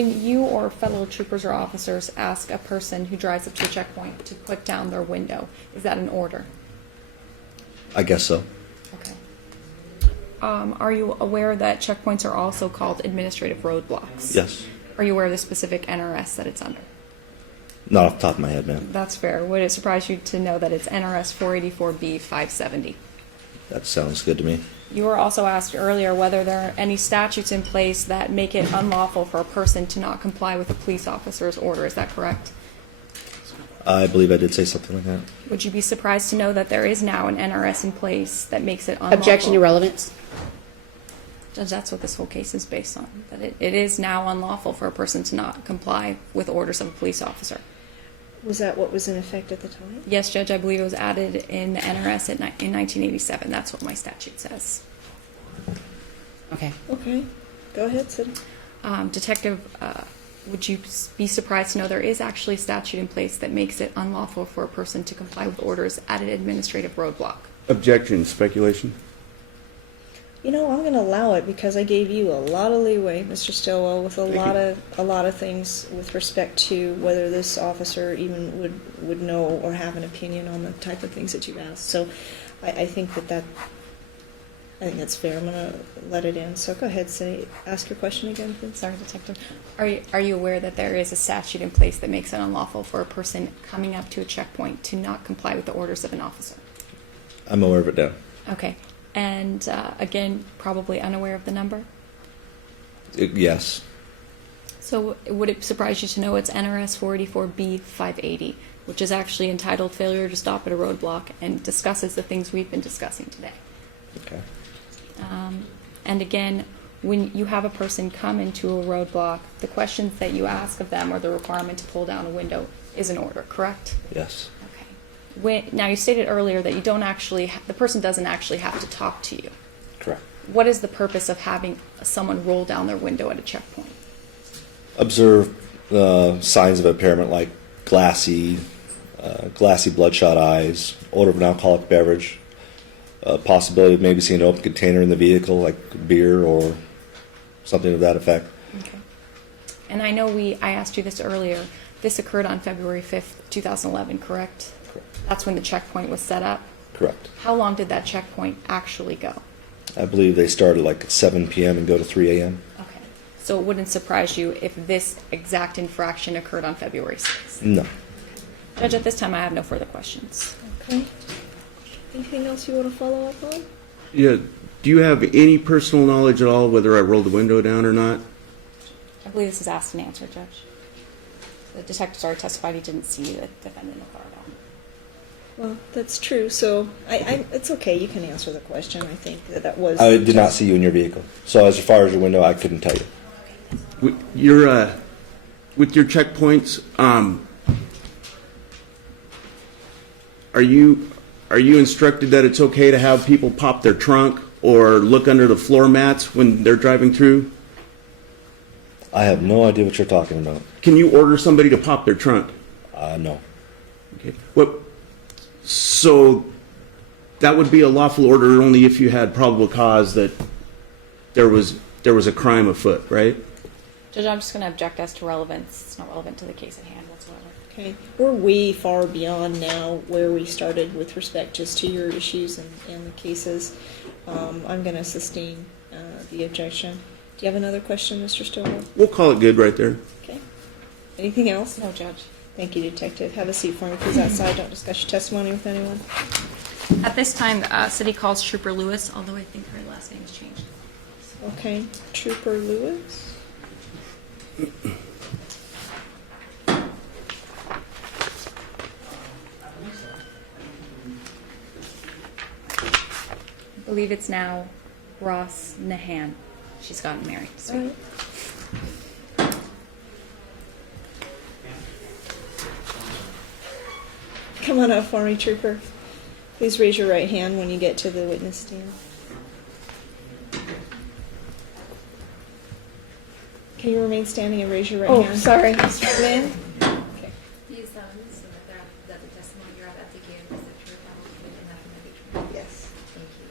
When you or fellow troopers or officers ask a person who drives up to a checkpoint to put down their window, is that an order? I guess so. Okay. Are you aware that checkpoints are also called administrative roadblocks? Yes. Are you aware of the specific NRS that it's under? Not off the top of my head, ma'am. That's fair. Would it surprise you to know that it's NRS 484B 570? That sounds good to me. You were also asked earlier whether there are any statutes in place that make it unlawful for a person to not comply with a police officer's order. Is that correct? I believe I did say something like that. Would you be surprised to know that there is now an NRS in place that makes it unlawful? Objection, irrelevance. Judge, that's what this whole case is based on. That it is now unlawful for a person to not comply with orders of a police officer. Was that what was in effect at the time? Yes, Judge, I believe it was added in the NRS in 1987. That's what my statute says. Okay. Okay. Go ahead, Sid. Detective, would you be surprised to know there is actually a statute in place that makes it unlawful for a person to comply with orders at an administrative roadblock? Objection, speculation. You know, I'm going to allow it because I gave you a lot of leeway, Mr. Stillwell, with a lot of things with respect to whether this officer even would know or have an opinion on the type of things that you've asked. So, I think I think that's fair. I'm going to let it in. So go ahead, ask your question again, please. Sorry, Detective. Are you aware that there is a statute in place that makes it unlawful for a person coming up to a checkpoint to not comply with the orders of an officer? I'm aware of it now. Okay. And again, probably unaware of the number? Yes. So would it surprise you to know it's NRS 484B 580, which is actually entitled Failure to Stop at a Roadblock and discusses the things we've been discussing today. Okay. And again, when you have a person come into a roadblock, the questions that you ask of them or the requirement to pull down a window is an order, correct? Yes. Okay. Now, you stated earlier that you don't actually, the person doesn't actually have to talk to you. Correct. What is the purpose of having someone roll down their window at a checkpoint? Observe signs of impairment like glassy bloodshot eyes, odor of an alcoholic beverage, possibility of maybe seeing an open container in the vehicle like beer or something to that effect. Okay. And I know I asked you this earlier. This occurred on February 5th, 2011, correct? Correct. That's when the checkpoint was set up? Correct. How long did that checkpoint actually go? I believe they started like at 7 p.m. and go to 3 a.m. Okay. So it wouldn't surprise you if this exact infraction occurred on February 6th? No. Judge, at this time I have no further questions. Okay. Anything else you want to follow up on? Yeah. Do you have any personal knowledge at all whether I rolled the window down or not? I believe this is asked and answered, Judge. The detectives already testified he didn't see the defendant in the car at all. Well, that's true. So it's okay. You can answer the question. I think that was. I did not see you in your vehicle. So as far as your window, I couldn't tell you. With your checkpoints, are you instructed that it's okay to have people pop their trunk or look under the floor mats when they're driving through? I have no idea what you're talking about. Can you order somebody to pop their trunk? No. Okay. So that would be a lawful order only if you had probable cause that there was a crime afoot, right? Judge, I'm just going to object as to relevance. It's not relevant to the case at hand whatsoever. Okay. We're way far beyond now where we started with respect just to your issues and the cases. I'm going to sustain the objection. Do you have another question, Mr. Stillwell? We'll call it good right there. Okay. Anything else? No, Judge. Thank you, Detective. Have a seat for me, please, outside. Don't discuss your testimony with anyone. At this time, City calls Trooper Lewis, although I think her last name has changed. Okay. Trooper Lewis. I believe it's now Ross Nahan. She's gotten married. So. All right. Come on up for me, Trooper. Please raise your right hand when you get to the witness stand. Can you remain standing and raise your right hand? Oh, sorry. Ma'am? Okay. Do you solemnly swear that the testimony you're about to give is the truth, the whole truth, and nothing but the truth? Yes. Thank you.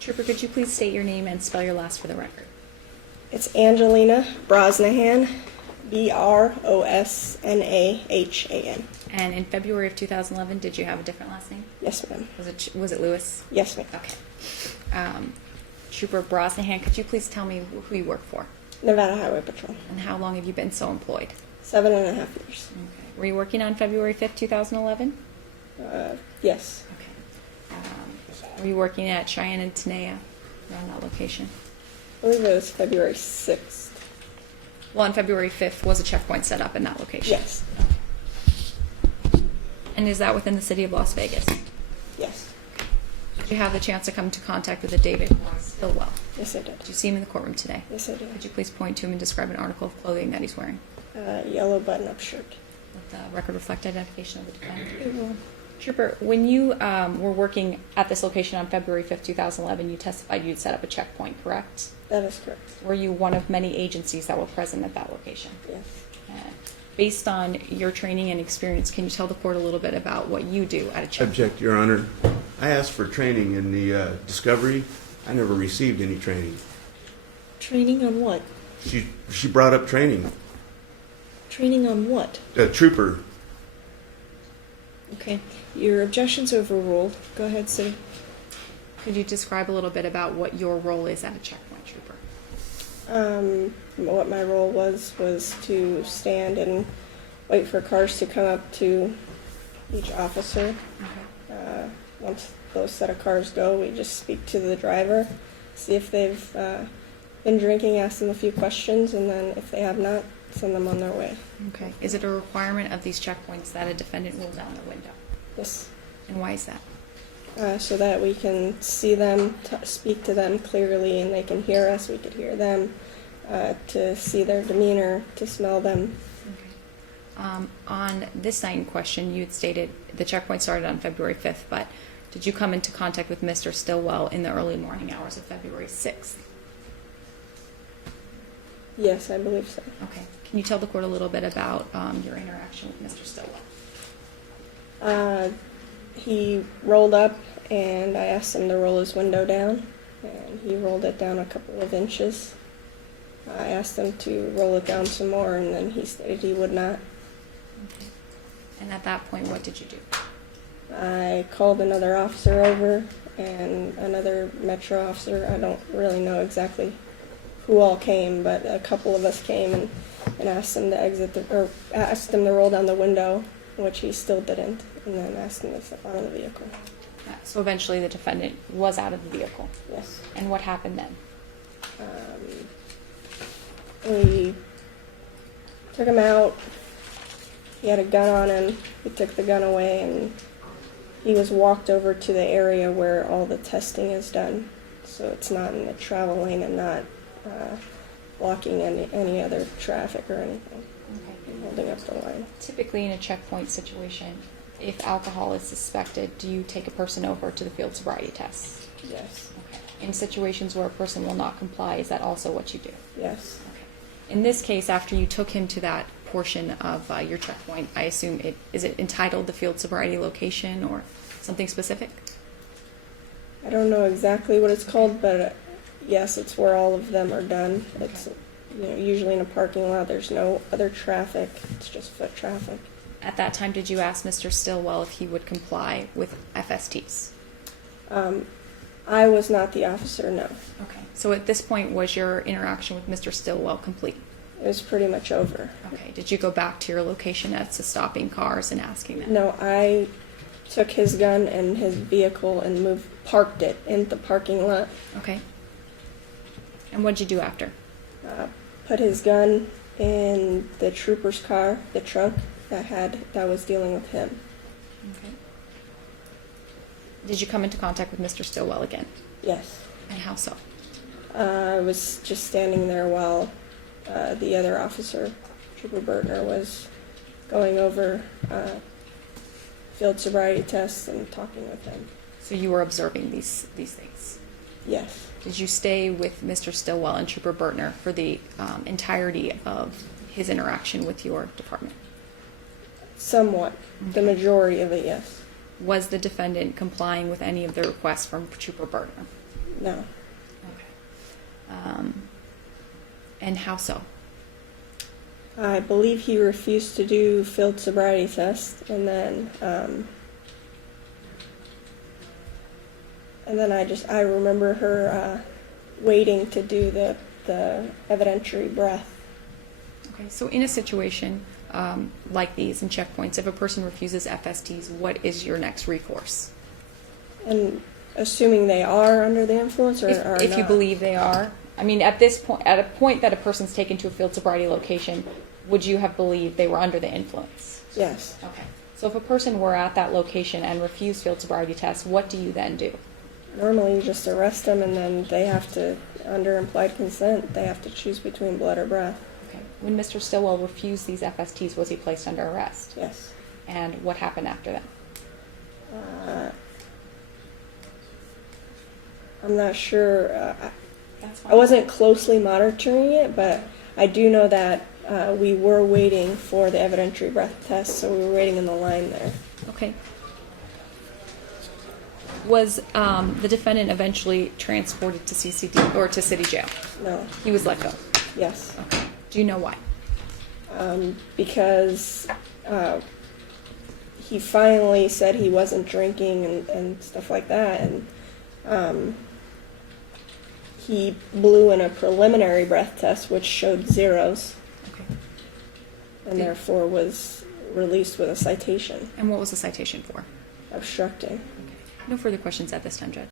Trooper, could you please state your name and spell your last for the record? It's Angelina Brosnahan, Brosnahan. And in February of 2011, did you have a different last name? Yes, ma'am. Was it Lewis? Yes, ma'am. Okay. Trooper Brosnahan, could you please tell me who you work for? Nevada Highway Patrol. And how long have you been so employed? 7.5 years. Okay. Were you working on February 5th, 2011? Yes. Okay. Were you working at Cheyenne and Tenaya around that location? I believe it was February 6th. Well, on February 5th was a checkpoint set up in that location? Yes. And is that within the city of Las Vegas? Yes. Did you have the chance to come into contact with a David Stillwell? Yes, I did. Did you see him in the courtroom today? Yes, I did. Could you please point to him and describe an article of clothing that he's wearing? Yellow button-up shirt. Let the record reflect identification of the defendant. Trooper, when you were working at this location on February 5th, 2011, you testified you'd set up a checkpoint, correct? That is correct. Were you one of many agencies that were present at that location? Yes. And based on your training and experience, can you tell the court a little bit about what you do at a checkpoint? Object, Your Honor. I asked for training in the discovery. I never received any training. Training on what? She brought up training. Training on what? Trooper. Okay. Your objection's overruled. Go ahead, City. Could you describe a little bit about what your role is at a checkpoint, Trooper? What my role was to stand and wait for cars to come up to each officer. Once those set of cars go, we just speak to the driver, see if they've been drinking, ask them a few questions, and then if they have not, send them on their way. Okay. Is it a requirement of these checkpoints that a defendant roll down their window? Yes. And why is that? So that we can see them, speak to them clearly, and they can hear us, we could hear them, to see their demeanor, to smell them. Okay. On this night in question, you had stated the checkpoint started on February 5th, but did you come into contact with Mr. Stillwell in the early morning hours of February 6th? Yes, I believe so. Okay. Can you tell the court a little bit about your interaction with Mr. Stillwell? He rolled up, and I asked him to roll his window down, and he rolled it down a couple of inches. I asked him to roll it down some more, and then he stated he would not. Okay. And at that point, what did you do? I called another officer over, and another Metro officer. I don't really know exactly who all came, but a couple of us came and asked him to asked him to roll down the window, which he still didn't, and then asked him to step out of the vehicle. So eventually the defendant was out of the vehicle. Yes. And what happened then? We took him out. He had a gun on him. We took the gun away, and he was walked over to the area where all the testing is done. So it's not in the travel lane and not blocking any other traffic or anything. Okay. And holding up the line. Typically in a checkpoint situation, if alcohol is suspected, do you take a person over to the field sobriety test? Yes. Okay. In situations where a person will not comply, is that also what you do? Yes. Okay. In this case, after you took him to that portion of your checkpoint, I assume is it entitled the field sobriety location or something specific? I don't know exactly what it's called, but yes, it's where all of them are done. Okay. It's usually in a parking lot. There's no other traffic. It's just foot traffic. At that time, did you ask Mr. Stillwell if he would comply with FSTs? I was not the officer, no. Okay. So at this point, was your interaction with Mr. Stillwell complete? It was pretty much over. Okay. Did you go back to your location as to stopping cars and asking them? No, I took his gun and his vehicle and parked it in the parking lot. Okay. And what did you do after? Put his gun in the trooper's car, the trunk that was dealing with him. Okay. Did you come into contact with Mr. Stillwell again? Yes. And how so? I was just standing there while the other officer, Trooper Bertner, was going over field sobriety tests and talking with him. So you were observing these things? Yes. Did you stay with Mr. Stillwell and Trooper Bertner for the entirety of his interaction with your department? Somewhat. The majority of it, yes. Was the defendant complying with any of the requests from Trooper Bertner? No. Okay. And how so? I believe he refused to do field sobriety test, and then I remember her waiting to do the evidentiary breath. Okay, so in a situation like these in checkpoints, if a person refuses FSTs, what is your next recourse? And assuming they are under the influence or are If you not. believe they are, I mean, at this point, at a point that a person's taken to a field sobriety location, would you have believed they were under the influence? Yes. Okay. So if a person were at that location and refused field sobriety tests, what do you then do? Normally, you just arrest them, and then they have to, under implied consent, they have to choose between blood or breath. Okay. When Mr. Stillwell refused these FSTs, was he placed under arrest? Yes. And what happened after that? I'm not sure. That's I wasn't closely monitoring it, but I do know that we were waiting for the evidentiary breath test, so we were waiting in the line there. Okay. Was the defendant eventually transported to CCD or to city jail? No. He was let go. Yes. Okay. Do you know why? Because he finally said he wasn't drinking and stuff like that, and he blew in a preliminary breath test, which showed zeros, Okay. and therefore was released with a citation, And what was the citation for? obstructing. No further questions at this time, Judge.